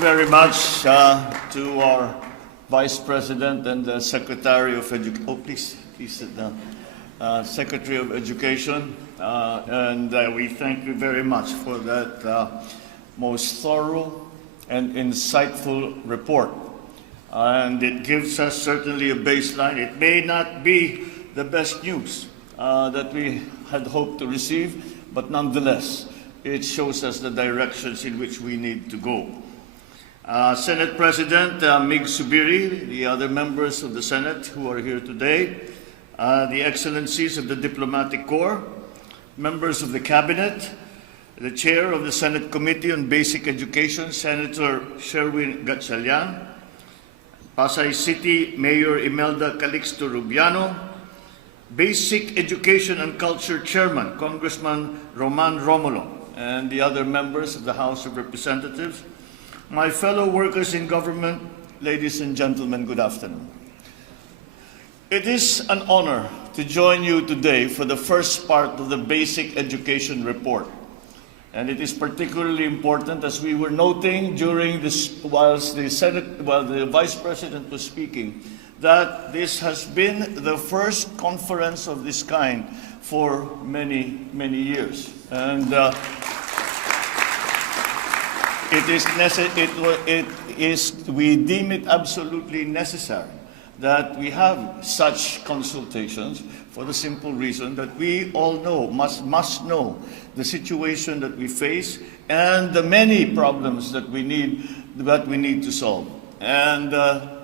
very much to our Vice President and the Secretary of Education. Oh, please sit down. Secretary of Education, and we thank you very much for that most thorough and insightful report. And it gives us certainly a baseline. It may not be the best news that we had hoped to receive, but nonetheless, it shows us the directions in which we need to go. Senate President Mig Zubiri, the other members of the Senate who are here today, the Excellencies of the Diplomatic Corps, members of the Cabinet, the Chair of the Senate Committee on Basic Education, Senator Sherwin Gatchalian, Pasay City Mayor Imelda Calixto Rubiano, Basic Education and Culture Chairman, Congressman Roman Romulo, and the other members of the House of Representatives, my fellow workers in government, ladies and gentlemen, good afternoon. It is an honor to join you today for the first part of the Basic Education Report. And it is particularly important, as we were noting during this, while the Vice President was speaking, that this has been the first conference of this kind for many, many years. And we deem it absolutely necessary that we have such consultations for the simple reason that we all know, must know the situation that we face and the many problems that we need to solve. And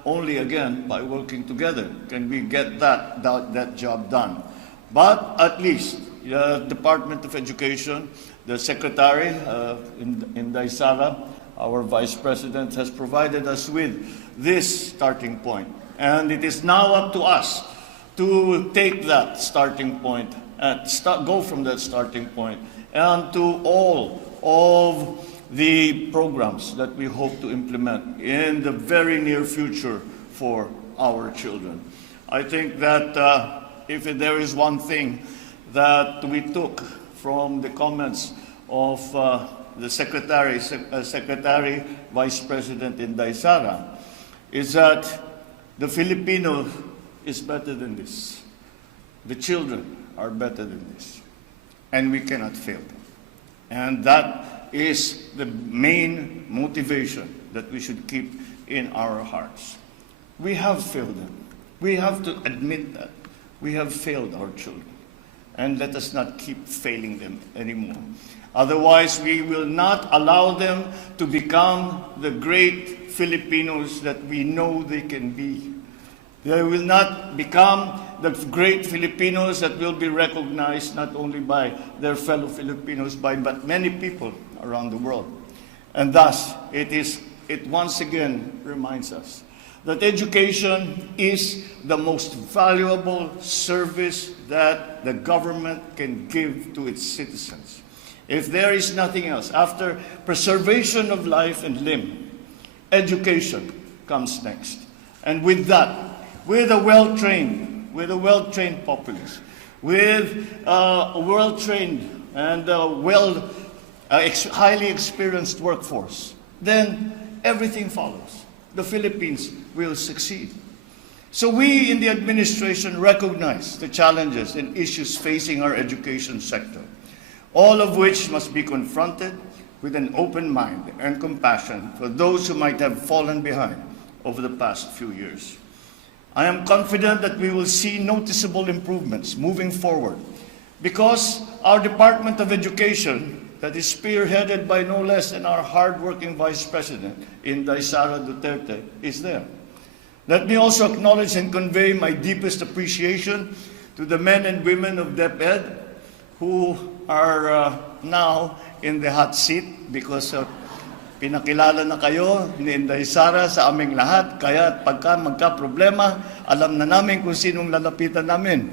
only again by working together can we get that job done. But at least the Department of Education, the Secretary Inday Sara, our Vice President, has provided us with this starting point. And it is now up to us to take that starting point, go from that starting point, and to all of the programs that we hope to implement in the very near future for our children. I think that if there is one thing that we took from the comments of the Secretary, Vice President Inday Sara, is that the Filipino is better than this. The children are better than this. And we cannot fail them. And that is the main motivation that we should keep in our hearts. We have failed them. We have to admit that. We have failed our children. And let us not keep failing them anymore. Otherwise, we will not allow them to become the great Filipinos that we know they can be. They will not become the great Filipinos that will be recognized not only by their fellow Filipinos, but many people around the world. And thus, it once again reminds us that education is the most valuable service that the government can give to its citizens. If there is nothing else, after preservation of life and limb, education comes next. And with that, with a well-trained populace, with a well-trained and highly experienced workforce, then everything follows. The Philippines will succeed. So we in the administration recognize the challenges and issues facing our education sector, all of which must be confronted with an open mind and compassion for those who might have fallen behind over the past few years. I am confident that we will see noticeable improvements moving forward because our Department of Education, that is spearheaded by no less than our hardworking Vice President, Inday Sara Duterte, is there. Let me also acknowledge and convey my deepest appreciation to the men and women of DepEd who are now in the hot seat because pinakilala na kayo ni Inday Sara sa aming lahat, kaya pagka magka-problema, alam na namin kung sinong lalapitan namin.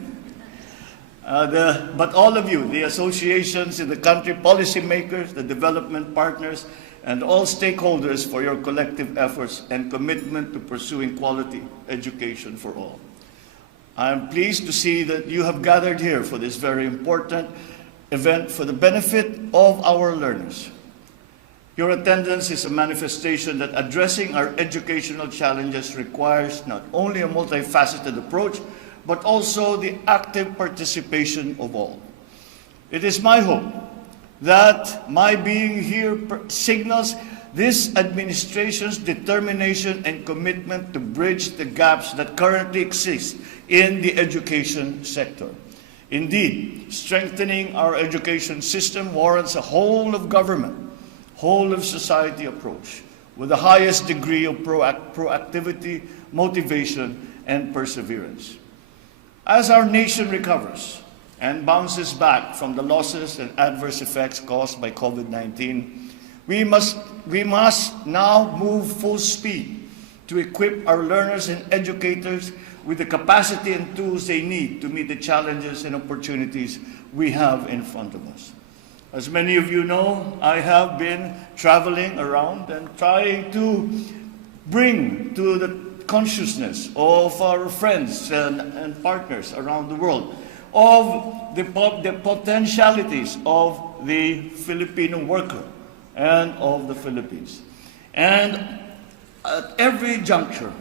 But all of you, the associations in the country, policymakers, the development partners, and all stakeholders for your collective efforts and commitment to pursuing quality education for all. I am pleased to see that you have gathered here for this very important event for the benefit of our learners. Your attendance is a manifestation that addressing our educational challenges requires not only a multifaceted approach, but also the active participation of all. It is my hope that my being here signals this administration's determination and commitment to bridge the gaps that currently exist in the education sector. Indeed, strengthening our education system warrants a whole of government, whole of society approach with the highest degree of proactivity, motivation, and perseverance. As our nation recovers and bounces back from the losses and adverse effects caused by COVID-19, we must now move full speed to equip our learners and educators with the capacity and tools they need to meet the challenges and opportunities we have in front of us. As many of you know, I have been traveling around and trying to bring to the consciousness of our friends and partners around the world of the potentialities of the Filipino worker and of the Philippines. And at every juncture,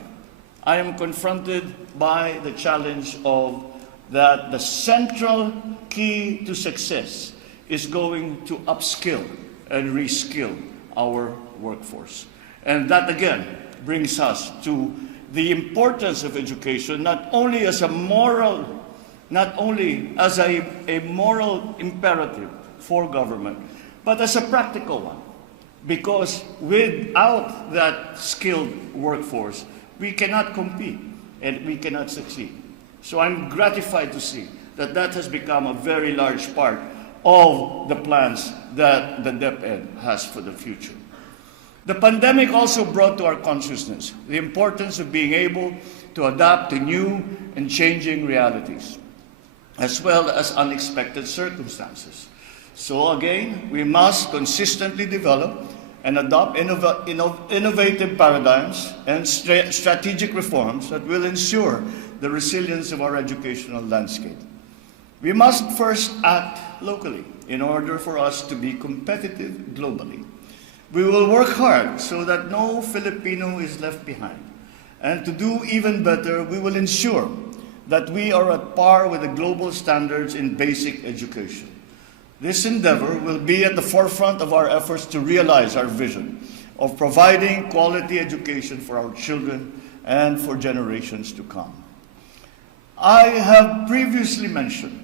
I am confronted by the challenge of that the central key to success is going to upskill and reskill our workforce. And that again brings us to the importance of education, not only as a moral imperative for government, but as a practical one. Because without that skilled workforce, we cannot compete and we cannot succeed. So I'm gratified to see that that has become a very large part of the plans that the DepEd has for the future. The pandemic also brought to our consciousness the importance of being able to adapt to new and changing realities, as well as unexpected circumstances. So again, we must consistently develop and adopt innovative paradigms and strategic reforms that will ensure the resilience of our educational landscape. We must first act locally in order for us to be competitive globally. We will work hard so that no Filipino is left behind. And to do even better, we will ensure that we are at par with the global standards in basic education. This endeavor will be at the forefront of our efforts to realize our vision of providing quality education for our children and for generations to come. I have previously mentioned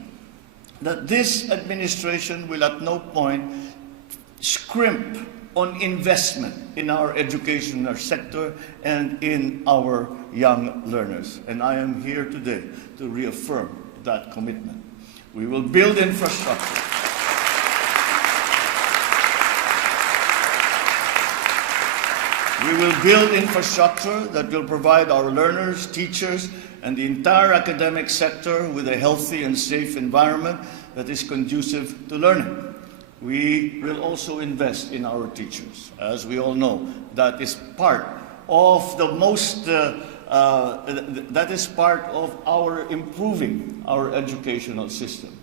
that this administration will at no point scrimp on investment in our educational sector and in our young learners. And I am here today to reaffirm that commitment. We will build infrastructure. We will build infrastructure that will provide our learners, teachers, and the entire academic sector with a healthy and safe environment that is conducive to learning. We will also invest in our teachers. As we all know, that is part of our improving our educational system.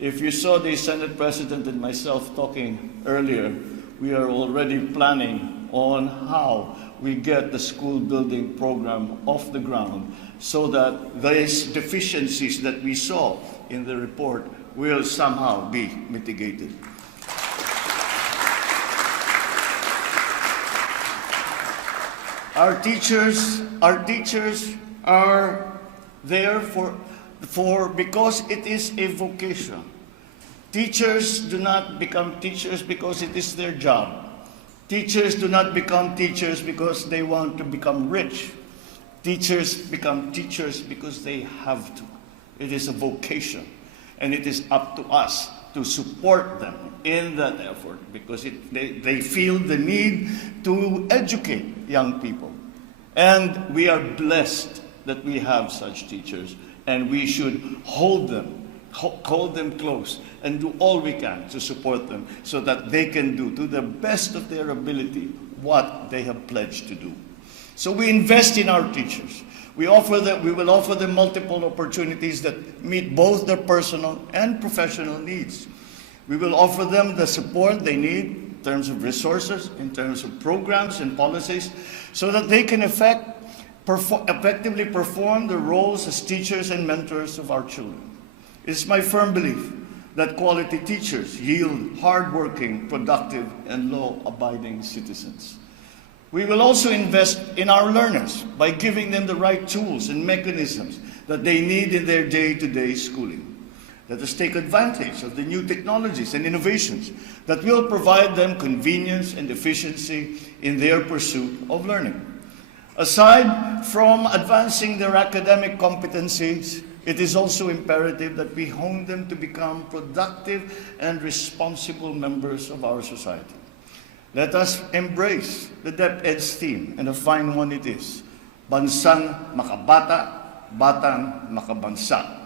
If you saw the Senate President and myself talking earlier, we are already planning on how we get the school building program off the ground so that these deficiencies that we saw in the report will somehow be mitigated. Our teachers are there because it is a vocation. Teachers do not become teachers because it is their job. Teachers do not become teachers because they want to become rich. Teachers become teachers because they have to. It is a vocation, and it is up to us to support them in that effort because they feel the need to educate young people. And we are blessed that we have such teachers, and we should hold them close and do all we can to support them so that they can do to the best of their ability what they have pledged to do. So we invest in our teachers. We will offer them multiple opportunities that meet both their personal and professional needs. We will offer them the support they need terms of resources, in terms of programs and policies, so that they can effectively perform their roles as teachers and mentors of our children. It is my firm belief that quality teachers yield hardworking, productive, and law-abiding citizens. We will also invest in our learners by giving them the right tools and mechanisms that they need in their day-to-day schooling. Let us take advantage of the new technologies and innovations that will provide them convenience and efficiency in their pursuit of learning. Aside from advancing their academic competencies, it is also imperative that we hone them to become productive and responsible members of our society. Let us embrace the DepEd's theme, and a fine one it is, Bansang Makabata, Batang Makabansa.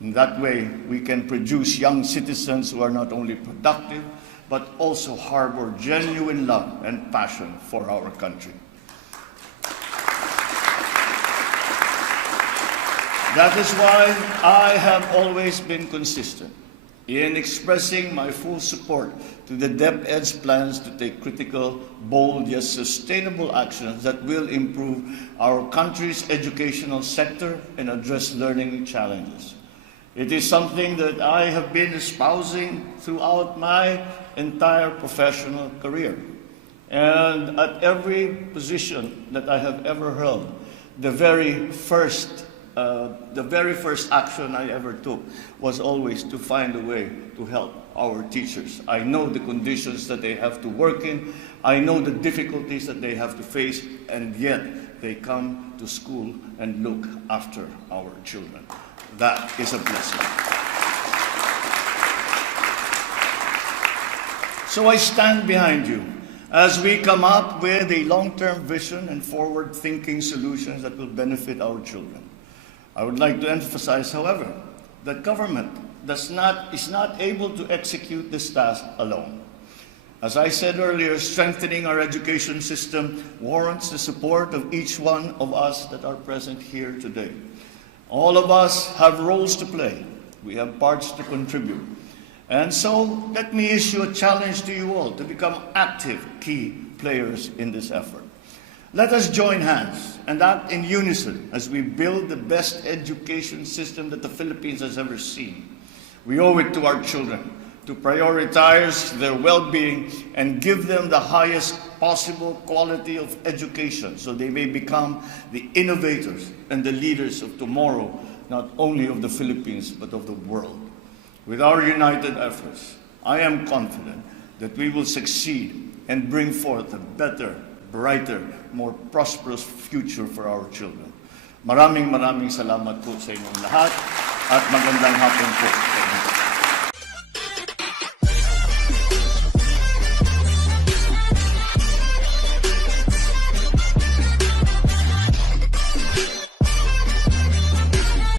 In that way, we can produce young citizens who are not only productive, but also harbor genuine love and passion for our country. That is why I have always been consistent in expressing my full support to the DepEd's plans to take critical, bold, yet sustainable actions that will improve our country's educational sector and address learning challenges. It is something that I have been espousing throughout my entire professional career. And at every position that I have ever held, the very first action I ever took was always to find a way to help our teachers. I know the conditions that they have to work in. I know the difficulties that they have to face, and yet they come to school and look after our children. That is a blessing. So I stand behind you as we come up with a long-term vision and forward-thinking solutions that will benefit our children. I would like to emphasize, however, that government is not able to execute this task alone. As I said earlier, strengthening our education system warrants the support of each one of us that are present here today. All of us have roles to play. We have parts to contribute. And so let me issue a challenge to you all to become active key players in this effort. Let us join hands and act in unison as we build the best education system that the Philippines has ever seen. We owe it to our children to prioritize their well-being and give them the highest possible quality of education so they may become the innovators and the leaders of tomorrow, not only of the Philippines, but of the world. With our united efforts, I am confident that we will succeed and bring forth a better, brighter, more prosperous future for our children. Maraming salamat po sa inyong lahat at magandang hapon po.